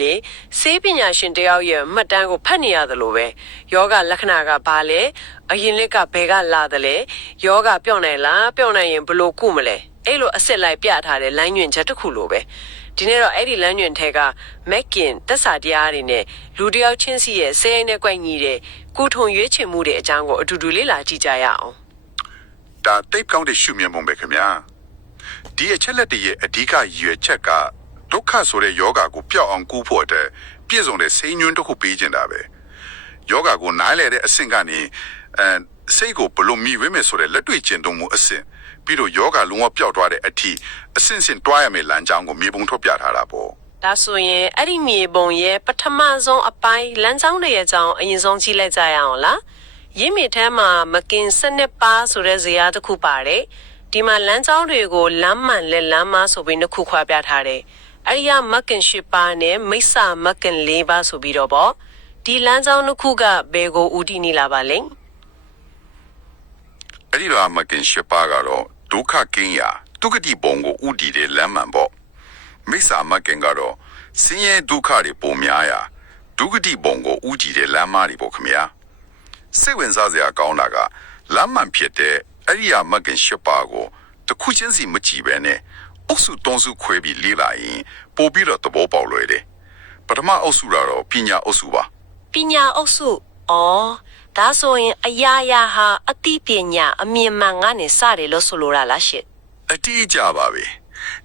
လေဆေးပညာရှင်တယောက်ရဲ့မှတ်တမ်းကိုဖတ်နေရတယ်လို့ပဲယောဂလက္ခဏာကဘာလဲအရင်လက်ကဘယ်ကလာတယ်လဲယောဂပြောင်းနိုင်လားပြောင်းနိုင်ရင်ဘယ်လိုကုမလဲအဲ့လိုအစ်စ်လိုက်ပြထားတဲ့လမ်းညွှန်ချက်တစ်ခုလိုပဲဒီနေ့တော့အဲ့ဒီလမ်းညွှန်ထဲကမက်ကင်သက်စာတရားတွေနဲ့လူတယောက်ချင်းစီရဲ့ဆေးရိုင်းနဲ့ကြွက်ညီတဲ့ကုထုံရွေးချယ်မှုတွေအကြောင်းကိုအတူတူလေ့လာကြည့်ကြရအောင်ဒါတိတ်ကောင်းတဲ့ရှုမြင်ပုံပဲခင်ဗျာဒီအချက်လက်တွေရဲ့အဓိကရည်ရွယ်ချက်ကဒုက္ခဆိုတဲ့ယောဂါကိုပျောက်အောင်ကူးဖို့အတွက်ပြည့်စုံတဲ့စိတ်ညွှန်းတစ်ခုပေးချင်တာပဲယောဂါကိုနားလည်တဲ့အဆင့်ကနေစိတ်ကိုဘလို့မိဝဲမယ်ဆိုတဲ့လက်တွေ့ကျင့်သုံးမှုအဆင့်ပြီးတော့ယောဂါလုံးဝပျောက်သွားတဲ့အထိအဆင့်ဆင့်တွားရမယ့်လမ်းကြောင်းကိုမြေပုံထုတ်ပြထားတာပေါ့ဒါဆိုရင်အဲ့ဒီမြေပုံရဲ့ပထမဆုံးအပိုင်းလမ်းကြောင်းတွေရဲ့အကြောင်းအရင်ဆုံးကြည့်လိုက်ကြရအောင်လားရင်းမြစ်ထဲမှာမကင်စနစ်ပါဆိုတဲ့ဇာတ်တစ်ခုပါတယ်ဒီမှာလမ်းကြောင်းတွေကိုလမ်းမှန်และလမ်းမဆိုပြီးနှစ်ခုခွဲပြထားတယ်အဲ့ဒီကမကင်၈ပါးနဲ့မိစ္ဆာမကင်၄ပါးဆိုပြီးတော့ပေါ့ဒီလမ်းကြောင်းတစ်ခုကဘယ်ကိုဦးတည်နေလာပါလဲအဲ့ဒီတော့မကင်၈ပါးကတော့ဒုက္ခကင်းရာဒုက္ခတိဘုံကိုဦးတည်တဲ့လမ်းမှန်ပေါ့မိစ္ဆာမကင်ကတော့ဆင်းရဲဒုက္ခတွေပုံများရာဒုက္ခတိဘုံကိုဦးတည်တဲ့လမ်းမတွေပေါ့ခင်ဗျာစိတ်ဝင်စားစရာကောင်းတာကလမ်းမှန်ဖြစ်တဲ့အဲ့ဒီမကင်၈ပါးကိုတစ်ခုချင်းစီမကြည့်ပဲနဲ့အုပ်စု၃စုခွဲပြီးလေ့လာရင်ပို့ပြီးတော့သဘောပေါက်လွယ်တယ်ပထမအုပ်စုကတော့ပညာအုပ်စုပါပညာအုပ်စုဒါဆိုရင်အရာရာဟာအတိပညာအမြင်မှန်ကနေစတယ်လို့ဆိုလိုတာလားရှင့်အတိအကျပါပဲ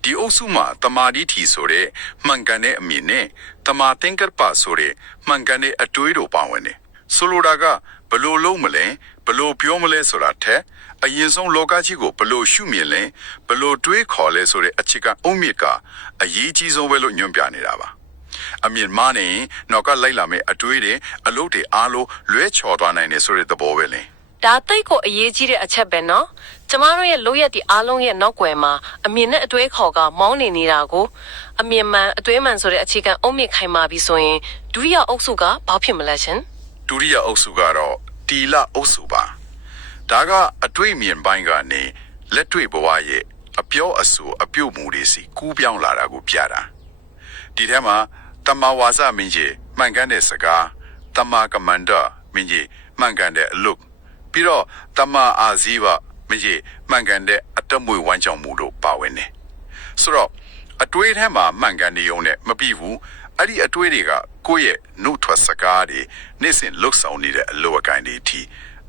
ဒီအုပ်စုမှာတမာတိထီဆိုတဲ့မှန်ကန်တဲ့အမြင်နဲ့တမာသင်္ကပ္ပဆိုတဲ့မှန်ကန်တဲ့အတွေးတို့ပါဝင်တယ်ဆိုလိုတာကဘလို့လုံးမလဲဘလို့ပြောမလဲဆိုတာထက်အရင်ဆုံးလောကကြီးကိုဘလို့ရှုမြင်လဲဘလို့တွေးခေါ်လဲဆိုတဲ့အချက်ကအုံမြစ်ကအရေးကြီးဆုံးပဲလို့ညွှန်ပြနေတာပါအမြင်မှနေနောက်ကလိုက်လာမယ့်အတွေးတွေအလုပ်တွေအားလုံးလွဲချော်သွားနိုင်တယ်ဆိုတဲ့သဘောပဲလေဒါတိတ်ကိုအရေးကြီးတဲ့အချက်ပဲနော်ကျမတို့ရဲ့လုပ်ရက်ဒီအားလုံးရဲ့နောက်ွယ်မှာအမြင်နဲ့အတွေးခေါ်ကမောင်းနေနေတာကိုအမြင်မှန်အတွေးမှန်ဆိုတဲ့အခြေခံအုံမြစ်ခိုင်မာပြီးဆိုရင်ဒုတိယအုပ်စုကဘာဖြစ်မလဲရှင်ဒုတိယအုပ်စုကတော့တီလအုပ်စုပါဒါကအတွေ့မြင်ပိုင်းကနေလက်တွေ့ဘဝရဲ့အပြောအဆိုအပြုတ်မှုတွေစီကူးပြောင်းလာတာကိုပြတာဒီထဲမှာတမဝါစာမင်းကြီးမှန်ကန်တဲ့စကားတမကမန္တမင်းကြီးမှန်ကန်တဲ့အလုပ်ပြီးတော့တမအာဇီဝမင်းကြီးမှန်ကန်တဲ့အတမွေဝမ်းကြောင်မှုတို့ပါဝင်တယ်ဆိုတော့အတွေးထဲမှာမှန်ကန်နေုံနဲ့မပြီးဘူးအဲ့ဒီအတွေးတွေကကိုယ့်ရဲ့နှုတ်ထွက်စကားတွေနေ့စဉ်လှုပ်ဆောင်နေတဲ့အလုပ်အကိုင်တွေအထိ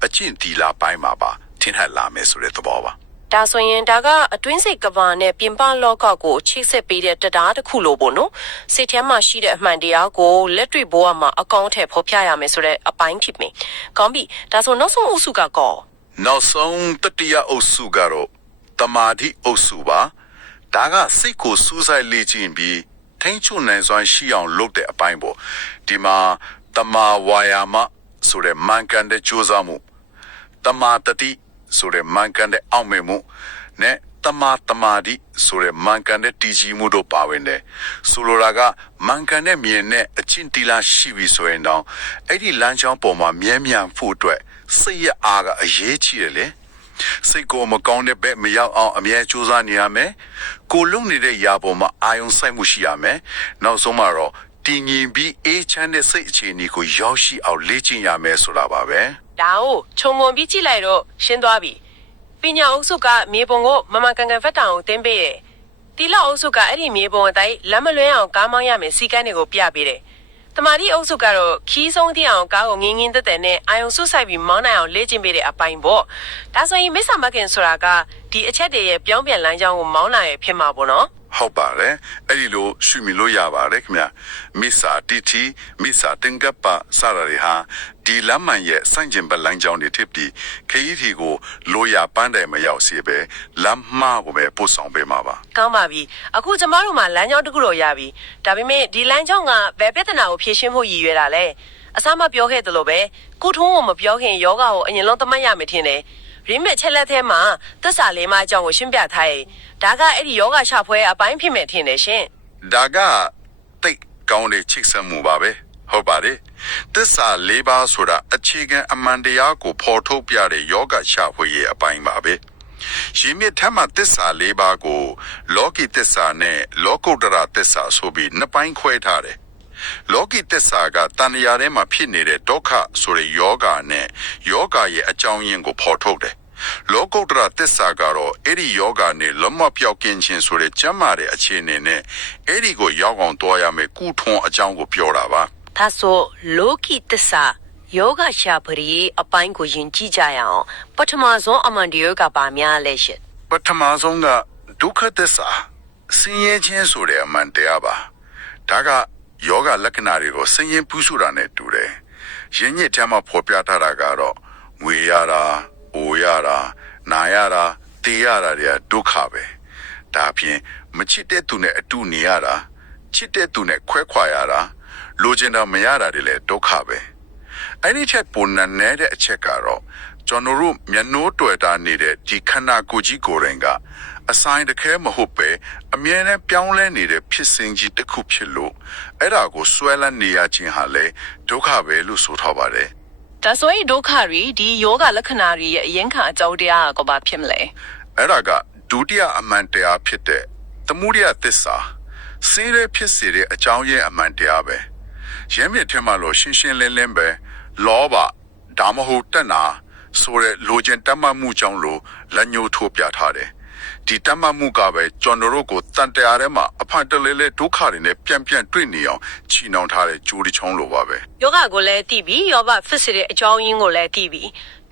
အကျင့်တီလာပိုင်းမှာပါထင်ဟပ်လာမယ်ဆိုတဲ့သဘောပါဒါဆိုရင်ဒါကအတွင်းစိတ်ကဘာနဲ့ပြင်ပလောကကိုချိတ်ဆက်ပေးတဲ့တရားတစ်ခုလို့ပေါ့နော်စိတ်ထဲမှာရှိတဲ့အမှန်တရားကိုလက်တွေ့ဘဝမှာအကောင့်ထဲဖော်ပြရမယ်ဆိုတဲ့အပိုင်းဖြစ်မယ်ကောင်းပြီဒါဆိုနောက်ဆုံးအုပ်စုကကောနောက်ဆုံးတတိယအုပ်စုကတော့တမာတိအုပ်စုပါဒါကစိတ်ကိုစူးစိုက်လေ့ကျင့်ပြီးထိန်းချုပ်နိုင်စွမ်းရှိအောင်လုပ်တဲ့အပိုင်းပေါ့ဒီမှာတမာဝါယာမဆိုတဲ့မှန်ကန်တဲ့ကြိုးစားမှုတမာတတိဆိုတဲ့မှန်ကန်တဲ့အောင်မြင်မှုနဲ့တမာတမာတိဆိုတဲ့မှန်ကန်တဲ့တည်ကြည်မှုတို့ပါဝင်တယ်ဆိုလိုတာကမှန်ကန်တဲ့မြင်နဲ့အချင်းတီလာရှိပြီဆိုရင်တော့အဲ့ဒီလမ်းကြောင်းပေါ်မှာမြဲမြံဖို့အတွက်စိတ်ရအားကအရေးကြီးတယ်လေစိတ်ကိုမကောင်းတဲ့ဘက်မရောက်အောင်အမြဲကြိုးစားနေရမယ်ကိုလုံနေတဲ့ຢာပေါ်မှာအာယုံစိုက်မှုရှိရမယ်နောက်ဆုံးမှာတော့တည်ငြိမ်ပြီးအေးချမ်းတဲ့စိတ်အခြေအနေကိုရောက်ရှိအောင်လေ့ကျင့်ရမယ်ဆိုတာပါပဲဒါကိုခြုံငုံပြီးကြည့်လိုက်တော့ရှင်းသွားပြီပညာအုပ်စုကမြေပုံကိုမမကန်ကန်ဖက်တောင်ကိုတင်းပေးတယ်တီလာအုပ်စုကအဲ့ဒီမြေပုံအတိုင်းလမ်းမလွဲအောင်ကားမောင်းရမယ်စီကန်းတွေကိုပြပေးတယ်တမာတိအုပ်စုကတော့ခီးဆုံးတိအောင်ကားကိုငင်းငင်းတက်တက်နဲ့အာယုံစုဆိုင်ပြီးမောင်းနိုင်အောင်လေ့ကျင့်ပေးတဲ့အပိုင်းပေါ့ဒါဆိုရင်မိစ္ဆာမကင်ဆိုတာကဒီအချက်တွေရဲ့ပြောင်းပြန်လမ်းကြောင်းကိုမောင်းနိုင်ရဖြစ်မှာပေါ့နော်ဟုတ်ပါတယ်အဲ့ဒီလိုရှုမြင်လို့ရပါတယ်ခင်ဗျမိစ္ဆာတိတိမိစ္ဆာသင်္ကပ္ပစရတွေဟာဒီလမ်းမှန်ရဲ့စန့်ကျင်ဘက်လမ်းကြောင်းတွေဖြစ်ပြီးခရီးထီကိုလိုရပန်းတိုင်မရောက်စေပဲလမ်းမှားကိုပဲပို့ဆောင်ပေးမှာပါကောင်းပါပြီအခုကျမတို့မှာလမ်းကြောင်းတစ်ခုတော့ရပြီဒါပေမဲ့ဒီလမ်းကြောင်းကဘယ်ပြဿနာကိုဖြေရှင်းဖို့ရည်ရွယ်တာလဲအစမပြောခဲ့သလိုပဲကုထုံးကိုမပြောခင်ယောဂကိုအရင်လုံးသတ်မှတ်ရမယ်ထင်တယ်ရင်းမဲ့ချက်လက်ထဲမှာသစ္စာလေးပါးအကြောင်းကိုရှင်းပြထားရင်ဒါကအဲ့ဒီယောဂရှာဖွဲအပိုင်းဖြစ်မယ်ထင်တယ်ရှင်ဒါကတိတ်ကောင်းတဲ့ချိတ်ဆက်မှုပါပဲဟုတ်ပါတယ်သစ္စာ၄ပါးဆိုတာအခြေခံအမှန်တရားကိုဖော်ထုတ်ပြတဲ့ယောဂရှာဖွေရဲ့အပိုင်းပါပဲရင်းမြစ်ထက်မှသစ္စာ၄ပါးကိုလောကီသစ္စာနဲ့လောကုတ္တရာသစ္စာဆိုပြီးနှစ်ပိုင်းခွဲထားတယ် လောကီသစ္စာကတန်ရာထဲမှာဖြစ်နေတဲ့ဒုက္ခဆိုတဲ့ယောဂနဲ့ယောဂရဲ့အကြောင်းရင်းကိုဖော်ထုတ်တယ်လောကုတ္တရာသစ္စာကတော့အဲ့ဒီယောဂနဲ့လွတ်မပြောက်ကင်းခြင်းဆိုတဲ့ကျမ်းမာတဲ့အခြေအနေနဲ့အဲ့ဒီကိုရောက်အောင်တွားရမယ်ကုထွန်းအကြောင်းကိုပြောတာပါဒါဆိုလောကီသစ္စာယောဂရှာပရိအပိုင်းကိုယဉ်ကြည့်ကြရအောင်ပထမဆုံးအမှန်တရားကပါများလဲရှင်ပထမဆုံးကဒုက္ခသစ္စာဆင်းရဲခြင်းဆိုတဲ့အမှန်တရားပါဒါကယောဂလက္ခဏာတွေကိုဆင်းရဲပူးဆိုတာနဲ့တူတယ်ရင်းညစ်ထဲမှာဖော်ပြထားတာကတော့ငွေရတာအိုရတာနာရတာတေးရတာတွေကဒုက္ခပဲဒါဖြင့်မချစ်တဲ့သူနဲ့အတူနေရတာချစ်တဲ့သူနဲ့ခွဲခွာရတာလိုချင်တာမရတာတွေလည်းဒုက္ခပဲအဲ့ဒီချက်ပုံနဲ့နဲ့တဲ့အချက်ကတော့ကျွန်တော်တို့မျက်နှိုးတွေ့တာနေတဲ့ဒီခန္ဓာကိုယ်ကြီးကိုယ်တိုင်ကအဆိုင်တခဲမဟုတ်ပဲအမြဲတမ်းပြောင်းလဲနေတဲ့ဖြစ်စဉ်ကြီးတစ်ခုဖြစ်လို့အဲ့ဒါကိုဆွဲလန်းနေရခြင်းဟာလေဒုက္ခပဲလို့ဆိုထားပါတယ်ဒါဆိုရင်ဒုက္ခတွေဒီယောဂလက္ခဏာတွေရဲ့အရင်ခံအကြောင်းတရားကဘာဖြစ်မလဲအဲ့ဒါကဒုတိယအမှန်တရားဖြစ်တဲ့သမုဒိယသစ္စာစေရဖြစ်စေတဲ့အကြောင်းရင်းအမှန်တရားပဲရင်းမြစ်ထဲမှာလို့ရှင်းရှင်းလင်းလင်းပဲလောဘဒါမှမဟုတ်တဏှာဆိုတဲ့လိုချင်တတ်မှတ်မှုကြောင့်လို့လက်ညှိုးထိုးပြထားတယ်ဒီတတ်မှတ်မှုကပဲကျွန်တော်တို့ကိုတန်တရားထဲမှာအဖန်တလဲလဲဒုက္ခတွေနဲ့ပြန်တွေ့နေအောင်ချီနှောင်ထားတဲ့ကြိုးတစ်ချောင်းလိုပါပဲယောဂကိုလည်းသိပြီယောဘဖြစ်စေတဲ့အကြောင်းရင်းကိုလည်းသိပြီ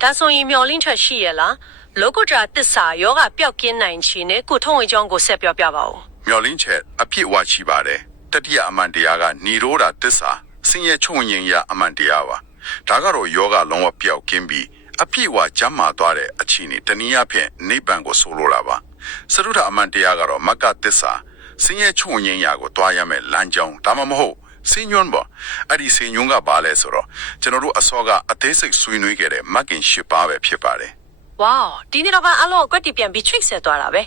ဒါဆိုရင်မျောလင်းချက်ရှိရလားလောကုတ္တရာသစ္စာယောဂပျောက်ကင်းနိုင်ခြင်းနဲ့ကိုထုံးဝေကြောင်းကိုဆက်ပြောပြပါဦးမျောလင်းချက်အပြည့်ဝရှိပါတယ်တတိယအမှန်တရားကនិရောဓသစ္စာဆင်းရဲချုံငြိမ်ရအမှန်တရားပါဒါကတော့ယောဂလုံးဝပျောက်ကင်းပြီးအပြည့်ဝကျမ်းမာသွားတဲ့အခြေအနေတနည်းအားဖြင့်နိဗ္ဗာန်ကိုဆိုလိုတာပါစရုထအမှန်တရားကတော့မက္ကသစ္စာဆင်းရဲချုံငြိမ်ရာကိုတွားရမယ်လမ်းကြောင်းဒါမှမဟုတ်စင်ညွန်းပေါ့အဲ့ဒီစင်ညွန်းကဘာလဲဆိုတော့ကျွန်တော်တို့အစောကအသေးစိတ်ဆွေးနွေးခဲ့တဲ့မဂ်ကင်၈ပါးပဲဖြစ်ပါတယ်ဝေါဒီနေ့တော့ကအလောကွက်တီပြန်ပြီး trick ဆက်သွားတာပဲ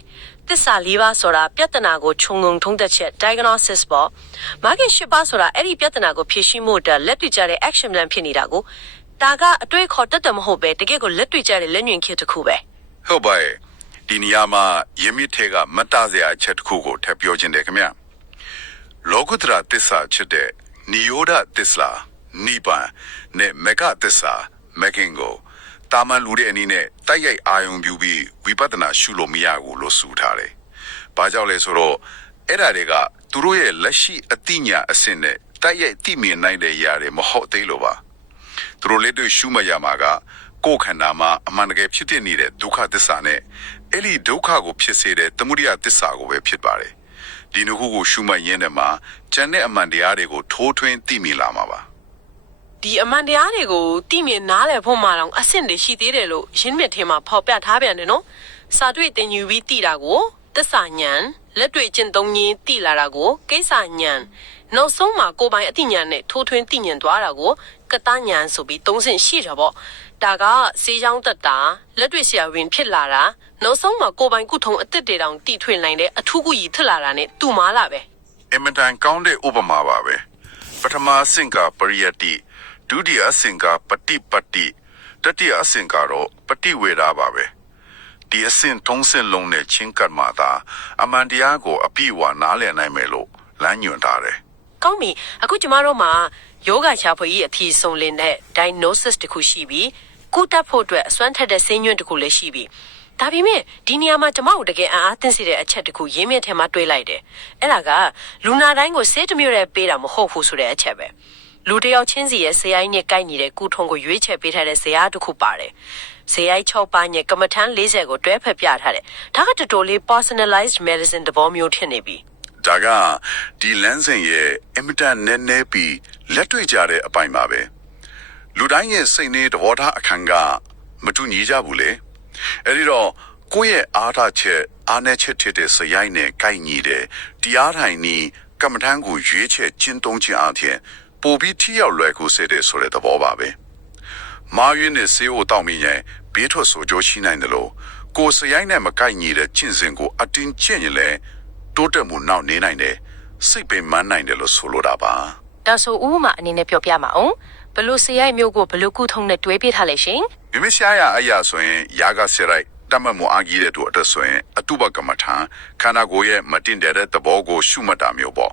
သစ္စာ၄ပါးဆိုတာပြဿနာကိုခြုံငုံထုံးသက်ချက် diagnosis ပေါ့မဂ်ကင်၈ပါးဆိုတာအဲ့ဒီပြဿနာကိုဖြေရှင်းဖို့အတွက်လက်တွေ့ကျတဲ့ action plan ဖြစ်နေတာကိုဒါကအတွေ့ခေါ်တတ်တယ်မဟုတ်ပဲတကယ်ကိုလက်တွေ့ကျတဲ့လက်ညွှန်ခေတ်တစ်ခုပဲဟုတ်ပါရဲ့ဒီနေရာမှာယမိထေကမတစရာအချက်တစ်ခုကိုထပ်ပြောခြင်းတယ်ခင်ဗျလောကုတ္တရာသစ္စာဖြစ်တဲ့និရောဓသစ္စာနိဗ္ဗာန်နဲ့မဂ္ဂသစ္စာမဂ်ကင်ကိုတာမန်လူတဲ့အနေနဲ့တိုက်ရိုက်အာယုံပြုပြီးဝိပဿနာရှုလို့မရဘူးလို့ဆိုထားတယ်။ဘာကြောင့်လဲဆိုတော့အဲ့ဒါတွေကသူတို့ရဲ့လက်ရှိအသိဉာဏ်အဆင့်နဲ့တိုက်ရိုက်သိမြင်နိုင်တဲ့ຢာတွေမဟုတ်သေးလို့ပါ။သူတို့လက်တွေ့ရှုမှတ်ရမှာကကိုယ်ခန္ဓာမှာအမှန်တကယ်ဖြစ်နေတဲ့ဒုက္ခသစ္စာနဲ့အဲ့ဒီဒုက္ခကိုဖြစ်စေတဲ့သမုဒိယသစ္စာကိုပဲဖြစ်ပါတယ်။ဒီနှစ်ခုကိုရှုမှတ်ရင်းနဲ့မှာကျန်တဲ့အမှန်တရားတွေကိုထိုးထွင်းသိမြင်လာမှာပါဒီအမှန်တရားတွေကိုသိမြင်နားလည်ဖို့မှတော့အဆင့်တွေရှိသေးတယ်လို့ရင်းမြစ်ထဲမှာဖော်ပြထားပြန်တယ်နော်စာတွေ့တင်ယူပြီးသိတာကိုသစ္စာဉာဏ်လက်တွေ့ကျင့်သုံးရင်းသိလာတာကိုကိစ္စဉာဏ်နောက်ဆုံးမှာကိုယ်ပိုင်အသိဉာဏ်နဲ့ထိုးထွင်းသိမြင်သွားတာကိုကတဉာဏ်ဆိုပြီး၃ဆင့်ရှိတာပေါ့ဒါကစေးချောင်းတက်တာလက်တွေ့ဆရာဝန်ဖြစ်လာတာနောက်ဆုံးမှာကိုယ်ပိုင်ကုထုံအသက်တွေတောင်တည်ထွင်နိုင်တဲ့အထူးကူကြီးထလာတာနဲ့တူမာလာပဲအင်မတန်ကောင်းတဲ့ဥပမာပါပဲပထမအဆင့်ကပရိယတ္တိဒုတိယအဆင့်ကပฏิပတ်တိတတိယအဆင့်ကတော့ပฏิဝေဒပါပဲဒီအဆင့်၃ဆင့်လုံးနဲ့ချင်းကပ်မှသာအမှန်တရားကိုအပြည့်အဝနားလည်နိုင်မယ်လို့လမ်းညွှန်ထားတယ်ကောင်းပြီအခုကျမတို့မှာယောဂရှာဖွေရေးအထီးဆုံးလင်းတဲ့ diagnosis တခုရှိပြီးကုသဖို့အတွက်အစွမ်းထက်တဲ့ဆေးညွှန်းတခုလည်းရှိပြီးဒါပေမဲ့ဒီနေရာမှာကျမတို့တကယ်အားသင့်စေတဲ့အချက်တခုရင်းမြစ်ထဲမှာတွေးလိုက်တယ်အဲ့ဒါကလူနာတိုင်းကိုဆေးတစ်မျိုးနဲ့ပေးတာမဟုတ်ဘူးဆိုတဲ့အချက်ပဲလူတယောက်ချင်းစီရဲ့ဇေယိုင်းနဲ့ကိုက်နေတဲ့ကုထုံးကိုရွေးချယ်ပေးထားတဲ့ဇေယျတစ်ခုပါတယ်ဇေယိုင်း6ပါးနဲ့ကမ္မထန်40ကိုတွဲဖက်ပြထားတယ်ဒါကတော်တော်လေး personalized medicine တဘောမျိုးဖြစ်နေပြီဒါကဒီလမ်းစဉ်ရဲ့အင်မတန်နည်းနည်းပြီးလက်တွေ့ကြတဲ့အပိုင်းပါပဲလူတိုင်းရဲ့စိတ်နဲ့သဘောထားအခန်းကမတူညီကြဘူးလေအဲ့ဒီတော့ကိုယ့်ရဲ့အားထားချက်အားနည်းချက်တဲ့ဇေယိုင်းနဲ့ကိုက်ညီတဲ့တရားထိုင်နည်းကမ္မထန်ကိုရွေးချယ်ကျင့်သုံးခြင်းအပြင်ပိုပြီးထိရောက်လွယ်ကူစေတဲ့ဆိုတဲ့သဘောပါပဲမာရင်းနဲ့ဆေးအိုတောက်မိရင်ဘေးထွက်ဆိုကြရှိနိုင်တယ်လို့ကိုယ်စရိုင်းနဲ့မကိုက်ညီတဲ့ကျင့်စဉ်ကိုအတင်းကျင့်ရင်လည်းတိုးတက်မှုနောက်နေနိုင်တယ်စိတ်ပင်မနိုင်တယ်လို့ဆိုလိုတာပါဒါဆိုဥပမာအနေနဲ့ပြောပြမအောင်ဘလို့စရိုက်မျိုးကိုဘလို့ကုထုံးနဲ့တွဲပြထားလဲရှင်မိမိရှားရအရာဆိုရင်ယာကစရိုက်တမတ်မှုအာကြီးတဲ့တို့အတွက်ဆိုရင်အတုပကမ္မထံခန္ဓာကိုယ်ရဲ့မတင်တဲ့သဘောကိုရှုမှတ်တာမျိုးပေါ့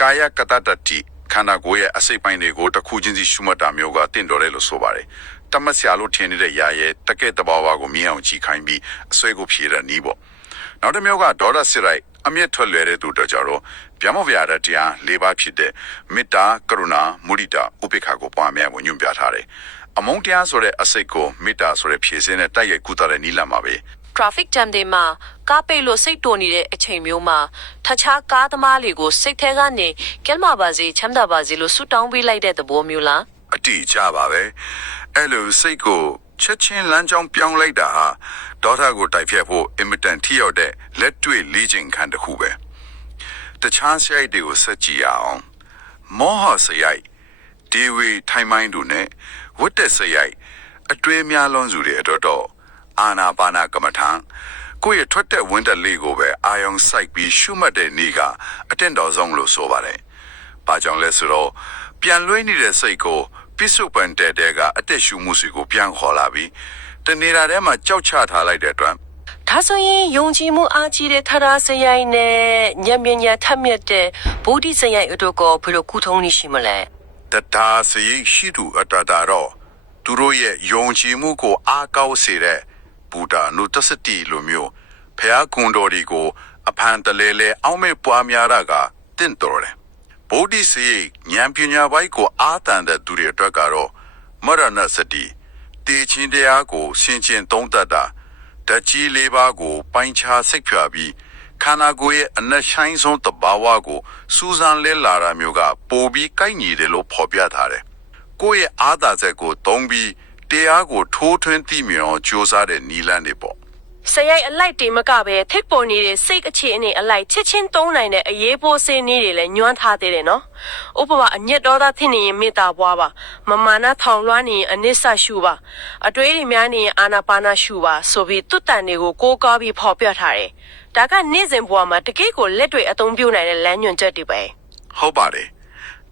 ကာယကတ္တတတိ ခန္ဓာကိုယ်ရဲ့အစိတ်ပိုင်းတွေကိုတစ်ခုချင်းစီရှုမှတ်တာမျိုးကတင့်တော်တယ်လို့ဆိုပါတယ်တမတ်ဆရာလို့ထင်နေတဲ့ຢာရဲ့တကယ့်တဘာဝကိုမြင်အောင်ကြည့်ခိုင်းပြီးအစွဲကိုဖြေတဲ့နည်းပေါ့နောက်တစ်မျိုးကဒေါ်လာစစ်ရိုက်အမျက်ထွက်လွယ်တဲ့သူတို့ကြတော့ဗျာမဗျာတဲ့တရား၄ပါးဖြစ်တဲ့မေတ္တာကရုဏာမုဒိတာဥပေက္ခကိုပွားများဖို့ညွှန်ပြထားတယ်အမုန်းတရားဆိုတဲ့အစိတ်ကိုမေတ္တာဆိုတဲ့ဖြည့်စင်းနဲ့တိုက်ရိုက်ကုသတဲ့နည်းလမ်းပါပဲ traffic jam တွေမှာကားပိတ်လို့စိတ်တိုနေတဲ့အချိန်မျိုးမှာထခြားကားသမားတွေကိုစိတ်ထဲကနေကဲလ်မာပါစေချမ်းသာပါစေလို့ဆုတောင်းပေးလိုက်တဲ့သဘောမျိုးလားအတိအကျပါပဲအဲ့လိုစိတ်ကိုချက်ချင်းလမ်းကြောင်းပြောင်းလိုက်တာဟာဒေါသကိုတိုက်ဖြတ်ဖို့အင်မတန်ထိရောက်တဲ့လက်တွေ့လေ့ကျင့်ခန်းတစ်ခုပဲတခြားစရိုက်တွေကိုစက်ကြည့်အောင်မောဟစရိုက်ဒီဝီထိုင်မိုင်းတို့နဲ့ဝတ်တဲ့စရိုက်အတွေ့အများလွန်စုတွေအတော့အာနာပါနာကမ္မထံကိုယ့်ရဲ့ထွက်တဲ့ဝင်းတက်လေးကိုပဲအာယုံစိုက်ပြီးရှုမှတ်တဲ့နေ့ကအတင့်တော်ဆုံးလို့ဆိုပါတယ်။ဘာကြောင့်လဲဆိုတော့ပြန်လွှဲနေတဲ့စိတ်ကိုပိစုပန်တဲ့ကအတက်ရှုမှုစီကိုပြန်ခေါ်လာပြီးတနေတာထဲမှာကြောက်ချထားလိုက်တဲ့အတွက် ဒါဆိုရင်ယုံကြည်မှုအားကြီးတဲ့ထရာစရိုက်နဲ့ညံ့မြတ်ထက်မြက်တဲ့ဗုဒ္ဓစရိုက်တို့ကိုဘယ်လိုကုထုံးနေရှိမလဲ တတာစရိရှိသူအတတာတော့သူတို့ရဲ့ယုံကြည်မှုကိုအားကောင်းစေတဲ့ဘုဒ္ဓနုတ္တစတိလိုမျိုးဖျားကွန်တော်ဒီကိုအဖန်တလဲလဲအောင်းမဲ့ပွားများတာကတင့်တော်တယ်ဗုဒ္ဓစရိဉာဏ်ပညာပိုင်းကိုအားတန်တဲ့သူတွေအတွက်ကတော့မရဏစတိတေချင်းတရားကိုဆင်ခြင်သုံးတတ်တာဓာတ်ကြီးလေးပါးကိုပိုင်းခြားစိတ်ဖြာပြီးခန္ဓာကိုယ်ရဲ့အနက်ဆိုင်ဆုံးတဘာဝကိုစူးစမ်းလဲလာတာမျိုးကပိုပြီးကိုက်ညီတယ်လို့ဖော်ပြထားတယ်။ကိုယ့်ရဲ့အာသာချက်ကိုသုံးပြီးတရားကိုထိုးထွင်းသိမြင်အောင်ကြိုးစားတဲ့နည်းလမ်းတွေပေါ့ စရိုက်အလိုက်တေမကပဲထိတ်ပေါ်နေတဲ့စိတ်အခြေအနေအလိုက်ချက်ချင်းသုံးနိုင်တဲ့အရေးပိုးစင်းနည်းတွေလည်းညွှန်းထားသေးတယ်နော်။ဥပမာအညက်တော်သားဖြစ်နေရင်မေတ္တာပွားပါမမာနထောင်လွှမ်းနေရင်အနစ်ဆရှုပါအတွေးတွေများနေရင်အာနာပါနာရှုပါဆိုပြီးတွတ်တန်တွေကိုကိုးကားပြီးဖော်ပြထားတယ်။ဒါကနေ့စဉ်ဘဝမှာတကယ့်ကိုလက်တွေ့အသုံးပြုနိုင်တဲ့လမ်းညွှန်ချက်တွေပဲ ဟုတ်ပါတယ်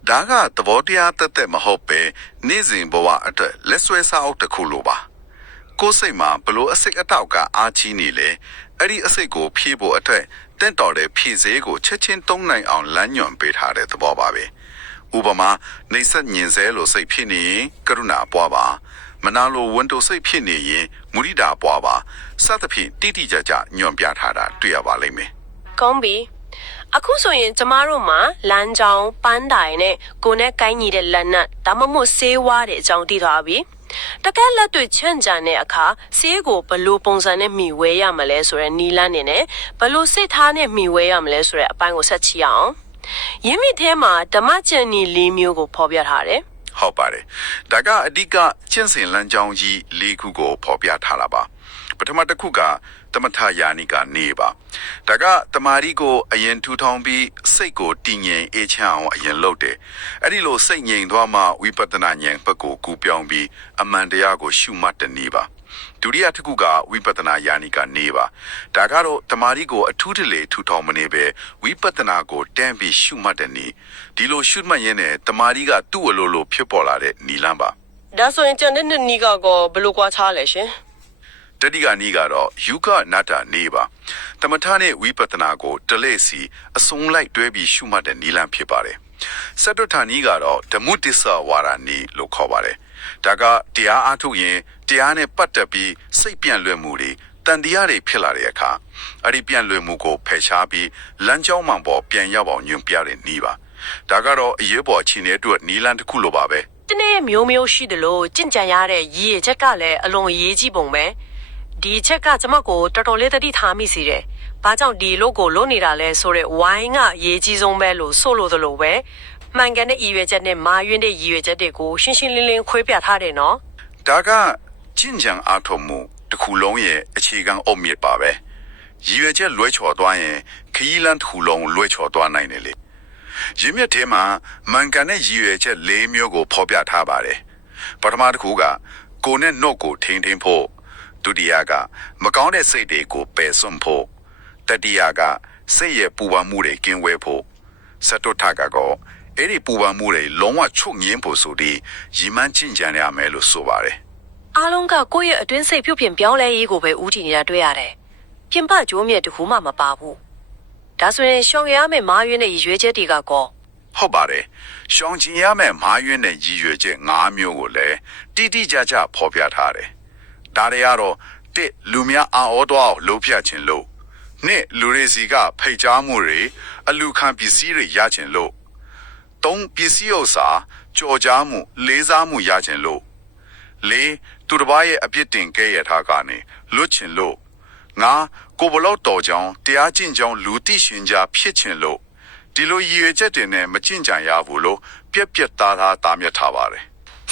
ဒါကသဘောတရားတက်တက်မဟုတ်ပဲနေ့စဉ်ဘဝအတွက်လက်ဆွဲစားအုပ်တစ်ခုလိုပါကိုယ်စိတ်မှာဘလို့အစိတ်အတောက်ကအားကြီးနေလေအဲ့ဒီအစိတ်ကိုဖြည့်ဖို့အတွက်တင့်တော်တဲ့ဖြည့်စေးကိုချက်ချင်းသုံးနိုင်အောင်လမ်းညွှန်ပေးထားတဲ့သဘောပါပဲဥပမာနေဆက်ညင်စဲလို့စိတ်ဖြစ်နေရင်ကရုဏာပွားပါမနာလိုဝန်တိုစိတ်ဖြစ်နေရင်မုဒိတာပွားပါစသဖြင့်တိတိကျကျညွှန်ပြထားတာတွေ့ရပါလိမ့်မယ် ။ကောင်းပြီ။အခုဆိုရင်ကျမတို့မှာလမ်းကြောင်းပန်းတိုင်နဲ့ကိုယ်နဲ့ကိုင်းညီတဲ့လက်နက်ဒါမှမဟုတ်ဆေးဝါးတဲ့အကြောင်းသိထားပြီ။တကယ်လက်တွေ့ချင့်ကြံတဲ့အခါဆေးကိုဘယ်လိုပုံစံနဲ့မှီဝဲရမလဲဆိုတဲ့နီလန်းနေနဲ့ဘယ်လိုစိတ်ထားနဲ့မှီဝဲရမလဲဆိုတဲ့အပိုင်းကိုဆက်ချအောင်။ယင်းမြစ်ထဲမှာဓမ္မကျန်နီ၄မျိုးကိုဖော်ပြထားတယ်။ ဟုတ်ပါတယ်ဒါကအဓိကကျင့်စဉ်လမ်းကြောင်းကြီး၄ခုကိုဖော်ပြထားတာပါပထမတစ်ခုကသမထယာနိကနေပါဒါကတမာရီကိုအရင်ထူထောင်ပြီးစိတ်ကိုတည်ငြိမ်အေးချမ်းအောင်အရင်လုပ်တယ်အဲ့ဒီလိုစိတ်ငြိမ်သွားမှဝိပဿနာဉာဏ်ဘက်ကိုကူးပြောင်းပြီးအမှန်တရားကိုရှုမှတ်တဲ့နည်းပါဒုတိယတစ်ခုကဝိပဿနာယာနိကနေပါဒါကတော့တမာရီကိုအထူးတလေထူထောင်မနေပဲဝိပဿနာကိုတန်းပြီးရှုမှတ်တဲ့နည်းဒီလိုရှုမှတ်ရင်းနဲ့တမာရီကသူ့အလိုလိုဖြစ်ပေါ်လာတဲ့နည်းလမ်းပါ ဒါဆိုရင်ကျန်တဲ့နီးကောဘယ်လိုကွာခြားလဲရှင် တတိကနီးကတော့ယူကနာတာနေပါတမထနဲ့ဝိပဿနာကိုတလဲစီအစုံလိုက်တွဲပြီးရှုမှတ်တဲ့နည်းလမ်းဖြစ်ပါတယ်စတုထာနီးကတော့ဓမ္မတစ္ဆဝါဒနီးလို့ခေါ်ပါတယ်ဒါကတရားအားထုတ်ရင်တရားနဲ့ပတ်သက်ပြီးစိတ်ပြန့်လွင့်မှုတွေတန်တရားတွေဖြစ်လာတဲ့အခါအဲ့ဒီပြန့်လွင့်မှုကိုဖယ်ရှားပြီးလမ်းကြောင်းမှန်ပေါ်ပြန်ရောက်အောင်ညွှန်ပြတဲ့နည်းပါဒါကတော့အရေးပေါ်အခြေအနေအတွက်နည်းလမ်းတစ်ခုလိုပါပဲ တနေ့မျိုးမျိုးရှိတယ်လို့ကြင်ကြံရတဲ့ရည်ရချက်ကလည်းအလွန်ရေးကြီးပုံပဲဒီချက်ကကျမကိုတော်တော်လေးတတိထားမိစီတယ်။ဘာကြောင့်ဒီလို့ကိုလွတ်နေတာလဲဆိုတော့ဝိုင်းကအရေးကြီးဆုံးပဲလို့ဆိုလို့သလိုပဲမှန်ကန်တဲ့ရည်ရွယ်ချက်နဲ့မာယွင်းတဲ့ရည်ရွယ်ချက်တွေကိုရှင်းရှင်းလင်းလင်းခွဲပြထားတယ်နော် ဒါကကျင့်ကြံအားထုတ်မှုတစ်ခုလုံးရဲ့အခြေခံအုတ်မြစ်ပါပဲရည်ရွယ်ချက်လွဲချော်သွားရင်ခရီးလမ်းတစ်ခုလုံးလွဲချော်သွားနိုင်တယ်လေရင်းမြစ်ထဲမှာမှန်ကန်တဲ့ရည်ရွယ်ချက်၄မျိုးကိုဖော်ပြထားပါတယ်ပထမတစ်ခုကကိုယ်နဲ့နှုတ်ကိုထိန်းဖို့ဒုတိယကမကောင်းတဲ့စိတ်တွေကိုပယ်စွန့်ဖို့တတိယကစိတ်ရဲ့ပူပန်မှုတွေကင်းဝဲဖို့စတုထကတော့အဲ့ဒီပူပန်မှုတွေလုံးဝချုပ်ငြင်းဖို့ဆိုပြီးရည်မှန်းကျင့်ကြံရမယ်လို့ဆိုပါတယ် အားလုံးကကိုယ့်ရဲ့အတွင်းစိတ်ပြုပြင်ပြောင်းလဲရေးကိုပဲဦးတည်နေတာတွေ့ရတယ်ပြင်ပကြိုးမြတ်တခုမှမပါဘူးဒါဆိုရင်ရှောင်ရရမယ့်မာယွင်းတဲ့ရွေးချက်တွေကကော ဟုတ်ပါတယ်ရှောင်ကျင်ရမယ့်မာရွင်းတဲ့ရည်ရွယ်ချက်၅မျိုးကိုလည်းတိတိကျကျဖော်ပြထားတယ်ဒါတွေကတော့တစ်လူများအာဩတော်အောင်လှုပ်ပြခြင်းလို့နှစ်လူတွေစီကဖိတ်ကြားမှုတွေအလူခံပစ္စည်းတွေရခြင်းလို့သုံးပစ္စည်းဥစ္စာကြော်ကြားမှုလေးစားမှုရခြင်းလို့လေးသူတစ်ပါးရဲ့အပြစ်တင်ခဲ့ရထားကနေလွတ်ချင်လို့ငါကိုဘလောက်တော်ကြောင်တရားကျင့်ကြောင်လူသိရှင်ကြားဖြစ်ချင်လို့ဒီလိုရည်ရွယ်ချက်တွေနဲ့မကျင့်ကြံရဘူးလို့ပြက်ပြက်သားသားတားမြစ်ထားပါတယ်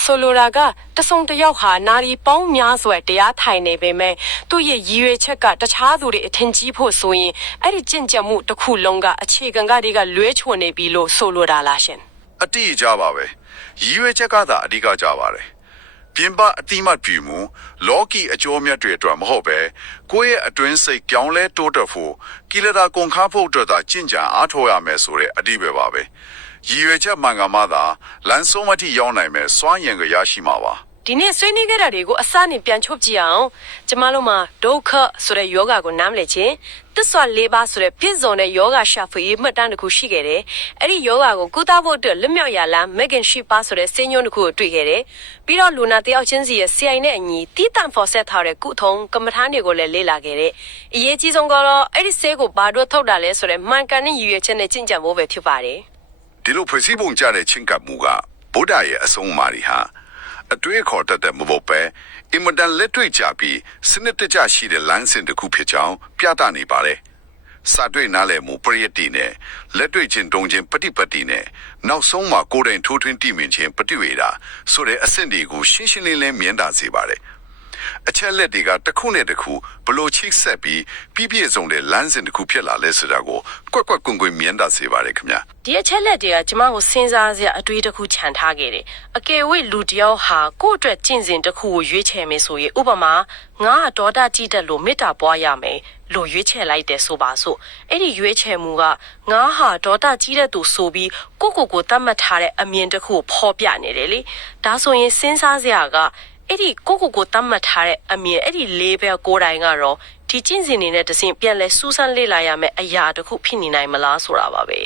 ဆိုလိုတာကတဆုံတယောက်ဟာနာရီပေါင်းများစွာတရားထိုင်နေပေမဲ့သူ့ရဲ့ရည်ရွယ်ချက်ကတခြားသူတွေအထင်ကြီးဖို့ဆိုရင်အဲ့ဒီကြင်ကြံမှုတစ်ခုလုံးကအခြေခံကတွေကလွဲချွန်နေပြီလို့ဆိုလိုတာလားရှင် အတိအကျပါပဲရည်ရွယ်ချက်ကသာအဓိကကြပါတယ်ပြင်ပအတိမတ်ပြမှုလော်ကီအကျိုးမြတ်တွေအတွက်မဟုတ်ပဲကိုယ့်ရဲ့အတွင်းစိတ်ကြောင်းလဲတိုးတက်ဖို့ကိလေသာကုန်ခါဖို့အတွက်သာကြင်ကြံအားထုတ်ရမယ်ဆိုတဲ့အဓိပ္ပာယ်ပါပဲရည်ရွယ်ချက်မှန်ကန်မှသာလမ်းဆုံးမထိရောက်နိုင်မယ်စွမ်းရည်ကရရှိမှာပါ ဒီနေ့ဆွေးနွေးခဲ့တာတွေကိုအစနဲ့ပြန်ချုပ်ကြည့်အောင်ကျမတို့မှာဒုက္ခဆိုတဲ့ယောဂကိုနားမလည်ခြင်းသစ္စာ၄ပါးဆိုတဲ့ပြည့်စုံတဲ့ယောဂရှာဖွေရေးမှတ်တမ်းတစ်ခုရှိခဲ့တယ်။အဲ့ဒီယောဂကိုကုသဖို့အတွက်လွတ်မြောက်ရလားမဂန်ရှိပါဆိုတဲ့စင်းညွှန်းတစ်ခုကိုတွေ့ခဲ့တယ်။ပြီးတော့လူနာတယောက်ချင်းစီရဲ့ CI နဲ့အညီတီးတန့်ဖော်ဆက်ထားတဲ့ကုထုံကမ္မထာတွေကိုလည်းလေ့လာခဲ့တယ်။အရေးကြီးဆုံးကတော့အဲ့ဒီဆေးကိုဘာလို့ထုတ်တာလဲဆိုတဲ့မှန်ကန်တဲ့ရည်ရွယ်ချက်နဲ့ကျင့်ကြံဖို့ပဲဖြစ်ပါတယ်။ ဒီလိုဖွဲ့စည်းပုံကြတဲ့ချင်းကပ်မှုကဗုဒ္ဓရဲ့အဆုံးအမတွေဟာအတွေ့အခေါ်တတ်တဲ့မဟုတ်ပဲအင်မတန်လက်တွေ့ကြပြီးစနစ်တကျရှိတဲ့လမ်းစဉ်တစ်ခုဖြစ်ကြောင်းပြသနေပါတယ်။စာတွေ့နားလည်မှုပရိယတ်တိနဲ့လက်တွေ့ချင်းတုံချင်းပฏิပတ်တိနဲ့နောက်ဆုံးမှာကိုယ်တိုင်ထိုးထွင်းတည်မြင်ခြင်းပฏิဝေဒဆိုတဲ့အဆင့်တွေကိုရှင်းရှင်းလင်းလင်းမြင်တာစေပါတယ်။အချက်လက်တွေကတစ်ခုနဲ့တစ်ခုဘလို့ချိတ်ဆက်ပြီးပြည့်စုံတဲ့လမ်းစဉ်တစ်ခုဖြစ်လာလဲဆိုတာကိုကွက်ကွက်ကွင်ကွင်မြင်တာစေပါတယ်ခင်ဗျာ ဒီအချက်လက်တွေကကျမကိုစဉ်းစားစရာအတွေးတစ်ခုခြံထားခဲ့တယ်။အကယ်၍လူတယောက်ဟာကိုယ့်အတွက်ကျင့်စဉ်တစ်ခုကိုရွေးချယ်မယ်ဆိုရင်ဥပမာငါဒေါသကြည့်တတ်လို့မေတ္တာပွားရမယ်လို့ရွေးချယ်လိုက်တယ်ဆိုပါစို့အဲ့ဒီရွေးချယ်မှုကငါဟာဒေါသကြီးတဲ့သူဆိုပြီးကိုသတ်မှတ်ထားတဲ့အမြင်တစ်ခုကိုဖော်ပြနေတယ်လေ။ဒါဆိုရင်စဉ်းစားစရာကအဲ့ဒီကိုသတ်မှတ်ထားတဲ့အမြင်အဲ့ဒီ label ကိုယ်တိုင်ကတော့ဒီကျင့်စဉ်တွေနဲ့တစင်ပြန်လဲစူးစမ်းလေ့လာရမယ်အရာတစ်ခုဖြစ်နေနိုင်မလားဆိုတာပါပဲ